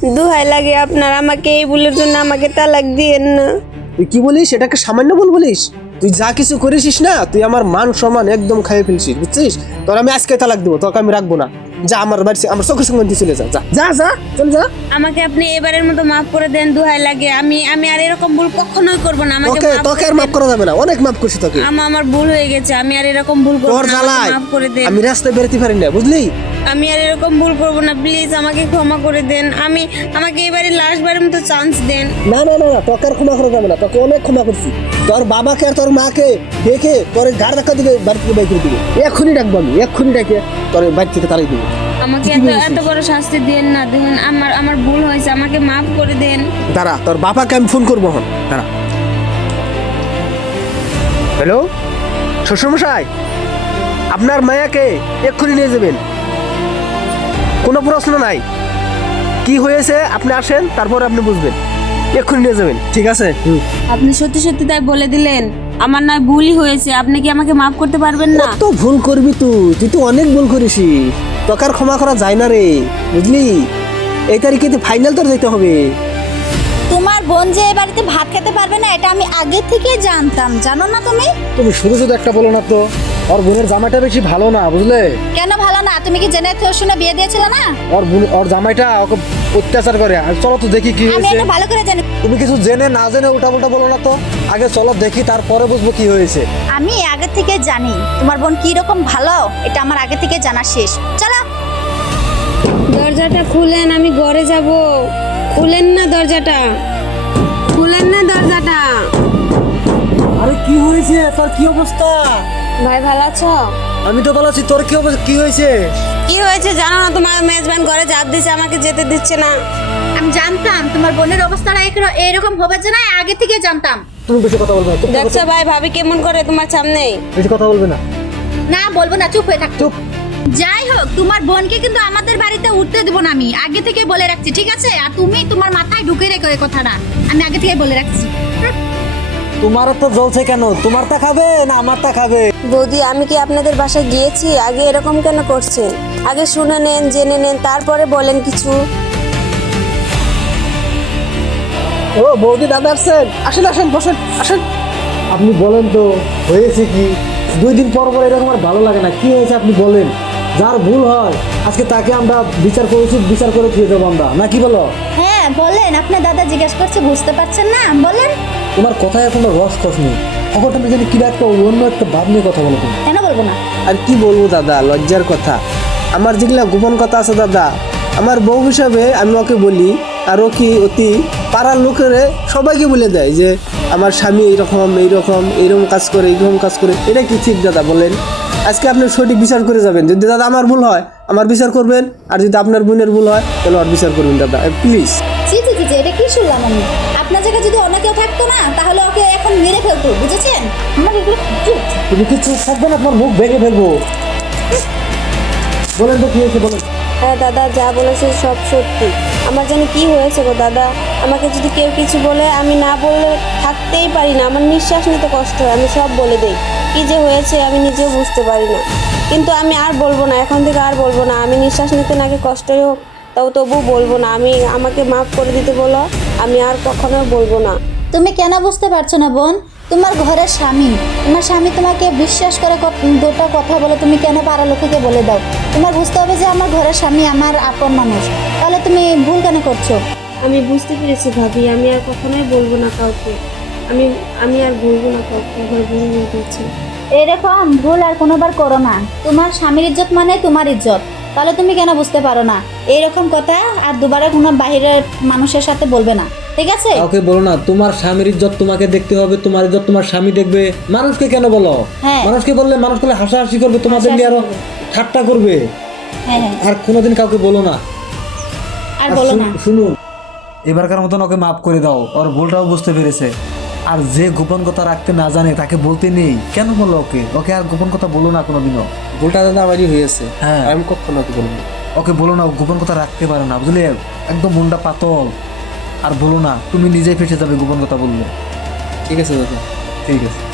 দুহাই লাগে আপনার আমাকে এই ভুলের জন্য আমাকে তালাক দিয়েন না। তুই কি বলিস? এটাকে সামান্য ভুল বলিস? তুই যা কিছু করেছিস না তুই আমার মান সম্মান একদম খাইয়ে ফেলছিস বুঝছিস? তোর আমি আজকে তালাক দেবো তোকে আমি রাখব না। যা আমার বাড়ি আমার চোখের সঙ্গে দিয়ে চলে যা যা যা যা চল যা। আমাকে আপনি এবারের মতো মাফ করে দেন দুহাই লাগে। আমি আমি আর এরকম ভুল কখনোই করব না। আমাকে তোকে মাফ তোকে আর মাফ করা যাবে না। অনেক মাফ করছি তোকে। আমা আমার ভুল হয়ে গেছে। আমি আর এরকম ভুল করব না মাফ করে দেন। আমি রাস্তায় বেরোতে পারি না বুঝলি? আমি আর এরকম ভুল করব না। প্লিজ আমাকে ক্ষমা করে দেন। আমি আমাকে এবারে লাস্ট বারের মতো চান্স দেন। না না না না তোকে আর ক্ষমা করা যাবে না। তোকে অনেক ক্ষমা করছি। তোর বাবাকে আর তোর মাকে দেখে তোর ঘাড় ধাক্কা দিকে বাড়ি থেকে বাইক দিবে। এক্ষুনি ডাকবো আমি এক্ষুনি ডাকে তোর বাড়ি থেকে তাড়াই দিবে। আমাকে এত এত বড় শাস্তি দেন না দেখুন আমার আমার ভুল হয়েছে আমাকে মাফ করে দেন। দাঁড়া তোর বাবাকে আমি ফোন করব হন দাঁড়া। হ্যালো শ্বশুরমশাই আপনার মায়াকে এক্ষুনি নিয়ে যাবেন। কোনো প্রশ্ন নাই। কি হয়েছে? আপনি আসেন তারপর আপনি বুঝবেন। এক্ষুনি নিয়ে যাবেন। ঠিক আছে? আপনি সত্যি সত্যি তাই বলে দিলেন। আমার নয় ভুলই হয়েছে। আপনি কি আমাকে মাফ করতে পারবেন না? কত ভুল করবি তুই? তুই তো অনেক ভুল করিস তোকে আর ক্ষমা করা যায় না রে। বুঝলি? এই তারিখে তো ফাইনাল তোর যেতে হবে। তোমার বোন যে এ বাড়িতে ভাত খেতে পারবে না এটা আমি আগে থেকে জানতাম। জানো না তুমি? তুমি শুধু শুধু একটা বলো না তো। ওর বোনের জামাইটা বেশি ভালো না বুঝলে? কেন ভালো না? তুমি কি জেনে থেয়ে শুনে বিয়ে দিয়েছিলে না? ওর বোন- ওর জামাইটা ওকে অত্যাচার করে। আর চলো তো দেখি কি আমি হয়েছে। এটা ভালো করে জানি। তুমি কিছু জেনে না জেনে উল্টা উল্টা বলো না তো। আগে চলো দেখি তারপরে বুঝব কি হয়েছে। আমি আগে থেকে জানি। তোমার বোন কি রকম ভালো? এটা আমার আগে থেকে জানা শেষ। চলো। দরজাটা খুলেন আমি ঘরে যাব। খুলেন না দরজাটা। খুলেন না দরজাটা। আরে কি হয়েছে? তোর কি অবস্থা? ভাই ভালো আছো? আমি তো বলাছি তোর কি অবস্থা? কি হয়েছে? কি হয়েছে জানো না তোমার মেজবান ঘরে চাপ দিচ্ছে আমাকে যেতে দিচ্ছে না। আমি জানতাম তোমার বোনের অবস্থাটা এরকম হবে যে না আগে থেকে জানতাম। তুমি বেশি কথা বলবে না চুপ দেখছ ভাই ভাবি কেমন করে তোমার সামনে? বেশি কথা বলবে না। না বলব না চুপ হয়ে থাক। চুপ। যাই হোক তোমার বোনকে কিন্তু আমাদের বাড়িতে উঠতে দেবো না আমি। আগে থেকে বলে রাখছি ঠিক আছে? আর তুমি তোমার মাথায় ঢুকে রেখো এই কথাটা। আমি আগে থেকে বলে রাখছি। হুম। তোমার তো জ্বলছে কেন? তোমারটা খাবে না আমারটা খাবে? বৌদি আমি কি আপনাদের বাসায় গিয়েছি? আগে এরকম কেন করছেন? আগে শুনে নেন জেনে নেন তারপরে বলেন কিছু। ও বৌদি দাদা আসছেন। আসেন আসেন বসেন আসেন। আপনি বলেন তো হয়েছে কি? দুই দিন পর পর এরকম আর ভালো লাগে না। কি হয়েছে আপনি বলেন। যার ভুল হয় আজকে তাকে আমরা বিচার করেছি বিচার করে দিয়ে দেবো আমরা। না কি বলো? হ্যাঁ বলেন। আপনার দাদা জিজ্ঞেস করছে বুঝতে পারছেন না? বলেন। তোমার কথায় এখনও রস কষ নেই। এখন তুমি জানি কিবা একটা অন্য একটা ভাব নিয়ে কথা বলো তুমি। কেন বলব না? আর কি বলব দাদা লজ্জার কথা। আমার যেগুলা গোপন কথা আছে দাদা আমার বউ হিসাবে আমি ওকে বলি আর ও কি অতি পাড়ার লোকেরে সবাইকে বলে দেয় যে আমার স্বামী এইরকম এইরকম এইরকম কাজ করে এইরকম কাজ করে। এটা কি ঠিক দাদা বলেন? আজকে আপনি সঠিক বিচার করে যাবেন। যদি দাদা আমার ভুল হয় আমার বিচার করবেন আর যদি আপনার বোনের ভুল হয় তাহলে ওর বিচার করবেন দাদা। প্লিজ। জি জি জি জি, এটা কি শুনলাম আমি? আপনার জায়গায় যদি অন্য কেউ থাকতো না তাহলে ওকে এখন মেরে ফেলতো বুঝেছেন? আমার এগুলো চুপ। তুমি কি চুপ থাকবে না তোমার মুখ ভেঙে ফেলব। বলেন তো কি হয়েছে বলেন। হ্যাঁ দাদা যা বলেছে সব সত্যি। আমার জানি কি হয়েছে গো দাদা? আমাকে যদি কেউ কিছু বলে আমি না বললে থাকতেই পারি না। আমার নিঃশ্বাস নিতে কষ্ট হয় আমি সব বলে দেই। কি যে হয়েছে আমি নিজেও বুঝতে পারি না। কিন্তু আমি আর বলব না এখন থেকে আর বলব না। আমি নিঃশ্বাস নিতে নাকি কষ্টই হোক তাও তবু বলব না। আমি আমাকে মাফ করে দিতে বলো। আমি আর কখনো বলব না। তুমি কেন বুঝতে পারছ না বোন? তোমার ঘরের স্বামী। তোমার স্বামী তোমাকে বিশ্বাস করে দুটো কথা বলে তুমি কেন পাড়া লোকেকে বলে দাও? তোমার বুঝতে হবে যে আমার ঘরের স্বামী আমার আপন মানুষ। তাহলে তুমি ভুল কেন করছ? আমি বুঝতে পেরেছি ভাবি আমি আর কখনোই বলব না কাউকে। আমি আমি আর বলব না কাউকে আমার ভুল হয়ে গেছে। এরকম ভুল আর কোনোবার করো না। তোমার স্বামীর ইজ্জত মানে তোমার ইজ্জত। তাহলে তুমি কেন বুঝতে পারো না? এইরকম কথা আর দুবারে কোনো বাহিরের মানুষের সাথে বলবে না ঠিক আছে? কাউকে বলো না তোমার স্বামীর ইজ্জত তোমাকে দেখতে হবে তোমার ইজ্জত তোমার স্বামী দেখবে। মানুষকে কেন বলো? হ্যাঁ। মানুষকে বললে মানুষ করলে হাসাহাসি করবে তোমাদের নিয়ে আরও ঠাট্টা করবে। হ্যাঁ হ্যাঁ। আর কোনোদিন কাউকে বলো না। আর বলো না। শুনুন। এবারকার মতন ওকে মাফ করে দাও ওর ভুলটাও বুঝতে পেরেছে। আর যে গোপন কথা রাখতে না জানে তাকে বলতে নেই। কেন বলো ওকে? ওকে আর গোপন কথা বলো না কোনোদিনও। ভুলটা দাদা আমারই হয়েছে। হ্যাঁ। আমি কখনো ওকে বলব ওকে বলো না গোপন কথা রাখতে পারে না বুঝলে? একদম মনটা পাতল। আর বলো না তুমি নিজেই ফেসে যাবে গোপন কথা বললে। ঠিক আছে দাদা। ঠিক আছে।